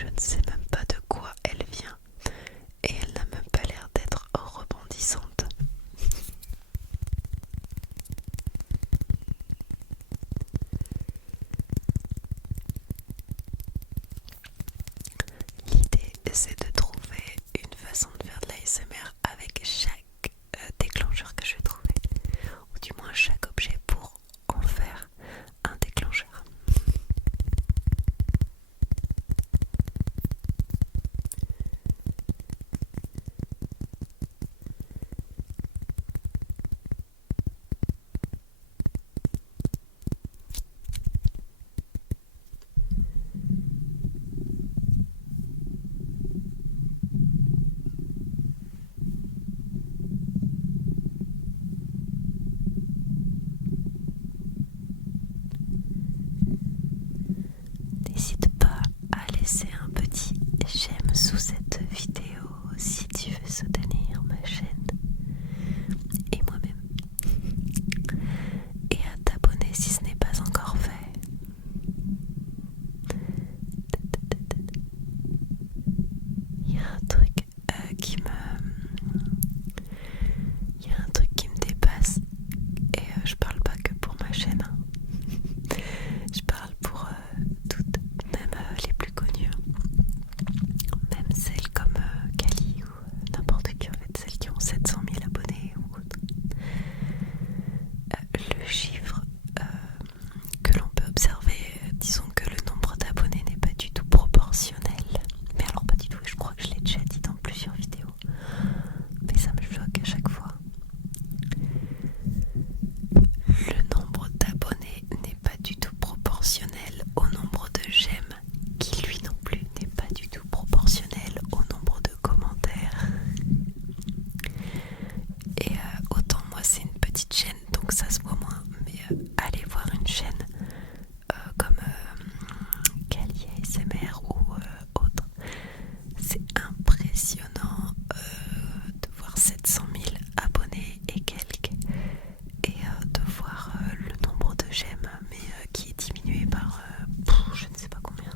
Je ne sais même pas de quoi elle vient et elle n'a même pas l'air d'être rebondissante. L'idée, c'est de trouver une façon de faire de l'ASMR avec chaque déclencheur que je vais trouver, ou du moins chaque objet pour en faire un déclencheur. N'hésite pas à laisser un petit j'aime sous cette vidéo si tu veux soutenir ma chaîne et moi-même, et à t'abonner si ce n'est pas encore fait. Il y a un truc il y a un truc qui me dépasse, et je parle pas que pour ma chaîne, hein. Je parle pour toutes, même les plus connues, même celles comme Kali ou n'importe qui, en fait, celles qui ont 700 000 abonnés ou autre. Le chiffre que l'on peut observer, disons que le nombre d'abonnés n'est pas du tout proportionnel. Mais alors pas du tout, et je crois que je l'ai déjà dit dans plusieurs vidéos, mais ça me choque à chaque fois. Le nombre d'abonnés n'est pas du tout proportionnel au nombre de j'aime, qui lui non plus n'est pas du tout proportionnel au nombre de commentaires. Et autant moi c'est une petite chaîne, donc ça se voit moins, mais allez voir une chaîne comme Kali ASMR ou autre, c'est impressionnant de voir 700 000 abonnés et quelques, et de voir le nombre de j'aime, mais qui est diminué par je ne sais pas combien.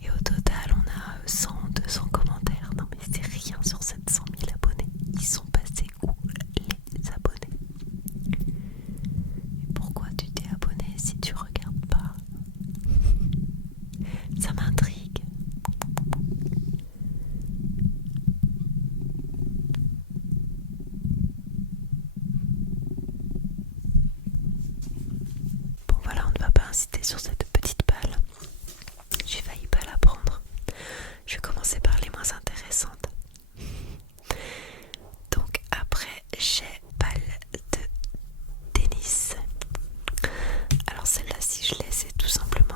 Et au total on a 100, 200 commentaires. Non mais c'est rien sur 700 000 abonnés. Ils sont passés où, les abonnés? Et pourquoi tu t'es abonné si tu regardes pas? Ça m'intrigue. Bon voilà, on ne va pas insister sur cette petite balle. J'ai failli pas la prendre. Je vais commencer par les moins intéressantes. Donc après, j'ai balle de tennis. Alors celle-là, si je l'ai, c'est tout simplement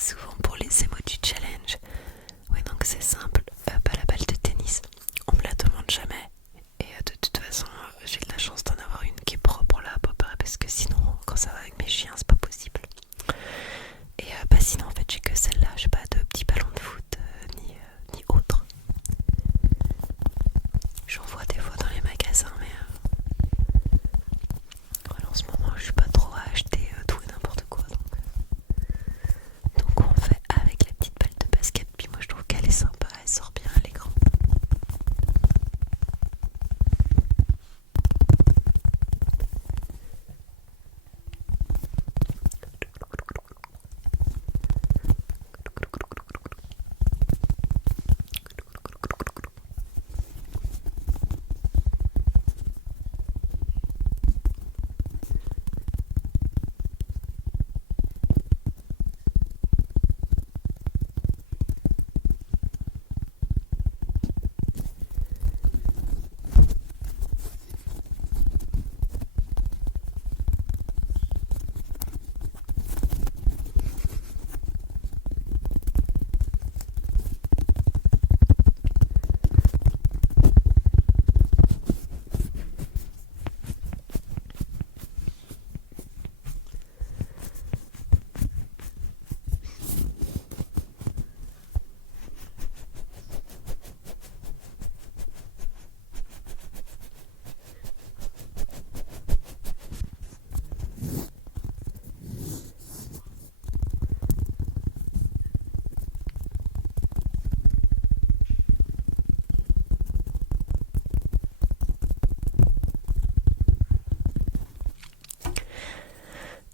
souvent pour les emoji challenge. Ouais, donc c'est simple, pas la balle de tennis, on me la demande jamais. Et de toute façon, j'ai de la chance d'en avoir une qui est propre là, parce que sinon, quand ça va avec mes chiens, c'est pas possible. Et bah sinon, en fait, j'ai que celle-là, j'ai pas de petits ballons de foot ni autre. J'en vois des fois dans les magasins, mais voilà, en ce moment, je suis pas trop à acheter tout et n'importe quoi. Donc on fait avec la petite balle de basket, puis moi je trouve qu'elle est sympa, elle sort bien à l'écran.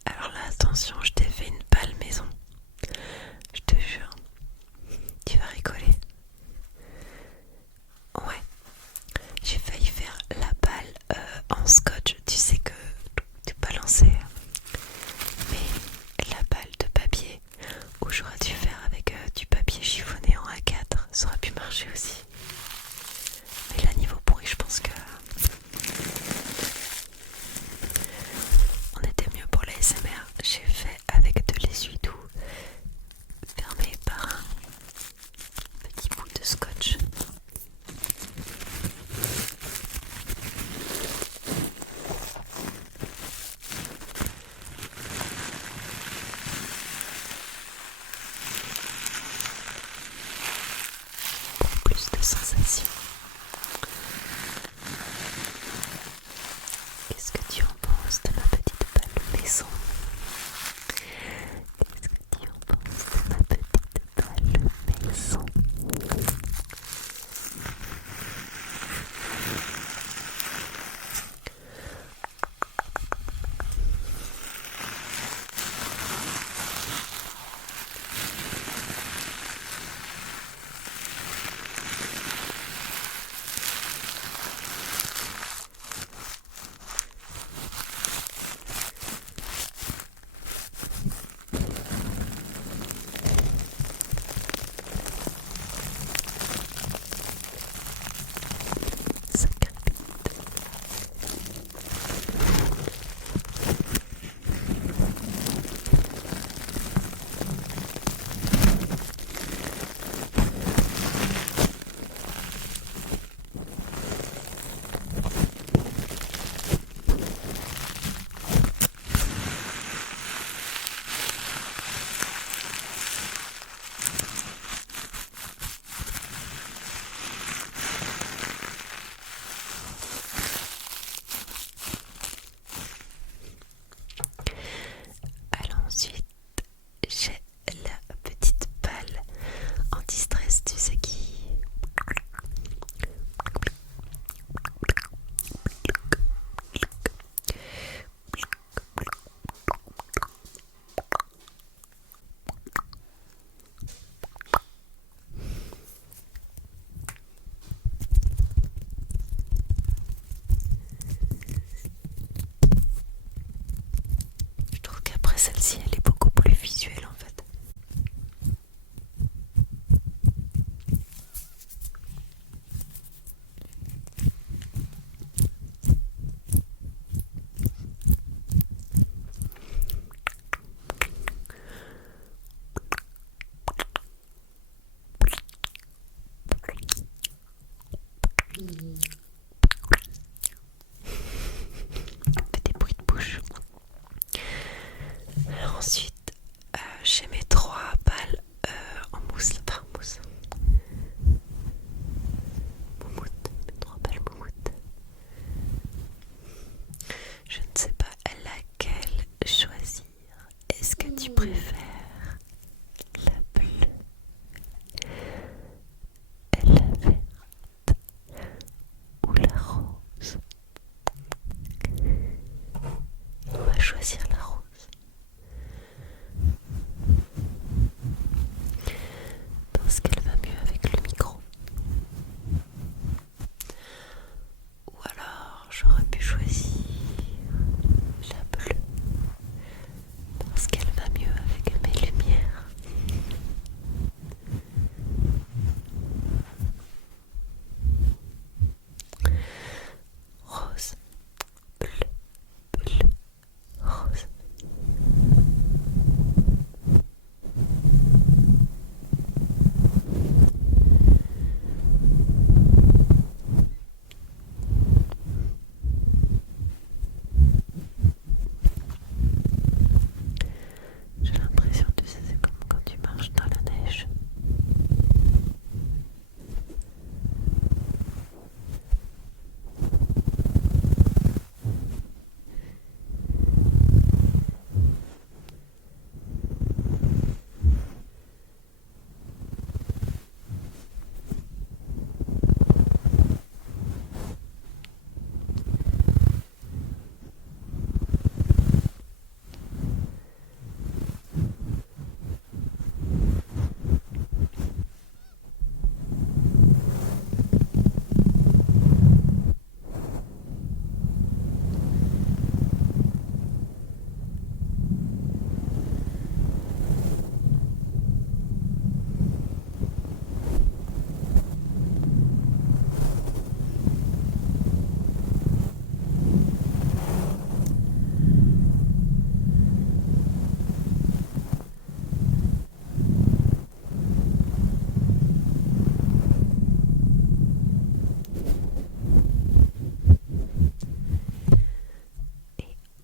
Alors là, attention, je t'ai fait une balle maison. Je te jure, tu vas rigoler. Ouais, j'ai failli faire la balle en scotch. Tu sais que tu balançais, mais la balle de papier où j'aurais dû faire avec du papier chiffonné en A4, ça aurait pu marcher aussi. Mais là, niveau pourri, je pense que on était mieux pour l'ASMR. J'ai fait avec de l'essuie-tout fermé par un petit bout de scotch. Pour plus de sensations. Qu'est-ce que tu en penses de ma petite balle maison? Qu'est-ce que tu en penses de ma petite balle maison? Ça crépite. Alors ensuite, j'ai la petite balle anti-stress, tu sais qui... Je trouve qu'après celle-ci, elle est beaucoup plus visuelle en fait. choisir la rose parce qu'elle va mieux avec le micro. Ou alors j'aurais pu choisir la bleue parce qu'elle va mieux avec mes lumières. Rose, bleu, bleu, rose. J'ai l'impression, tu sais, c'est comme quand tu marches dans la neige.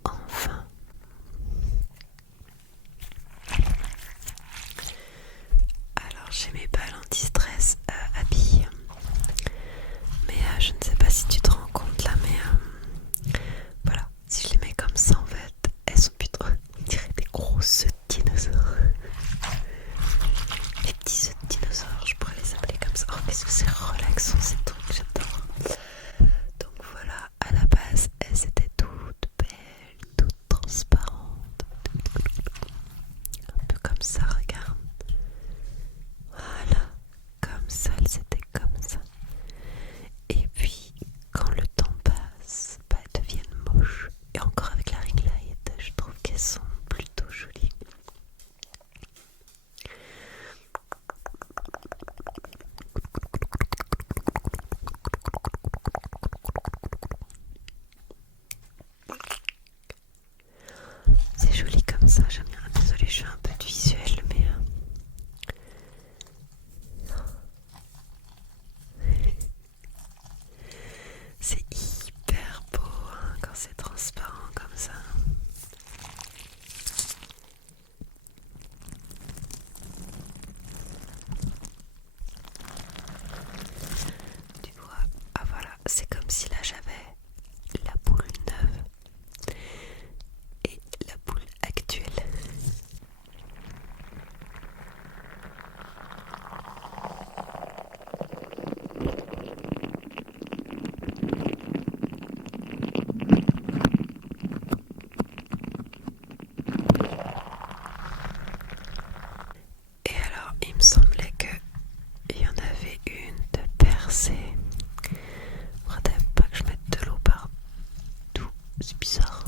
Enfin, alors j'ai mes balles anti-stress à billes, mais je ne sais pas si tu te rends compte là, mais voilà, si je les mets comme ça en fait, elles sont plutôt, on dirait des grosses dinosaures. Les petits œufs de dinosaures, je pourrais les appeler comme ça. Oh, qu'est-ce que c'est relaxant ces trucs, j'adore. Donc voilà, à la base, elles étaient toutes belles, toutes transparentes. Un peu comme ça, regarde. Voilà, comme ça, elles étaient comme ça. Et puis, quand le temps passe, elles deviennent moches. Et encore avec la ring light, je trouve qu'elles sont plutôt jolies. C'est joli comme ça, j'aime bien. Désolée, je suis un peu de visuel, mais c'est hyper beau hein, quand c'est transparent comme ça. Tu vois, ah voilà, c'est comme si là j'avais la boule neuve et la boule actuelle. Et alors, il me semblait qu'il y en avait une de percée. Faudrait pas que je mette de l'eau partout, c'est bizarre.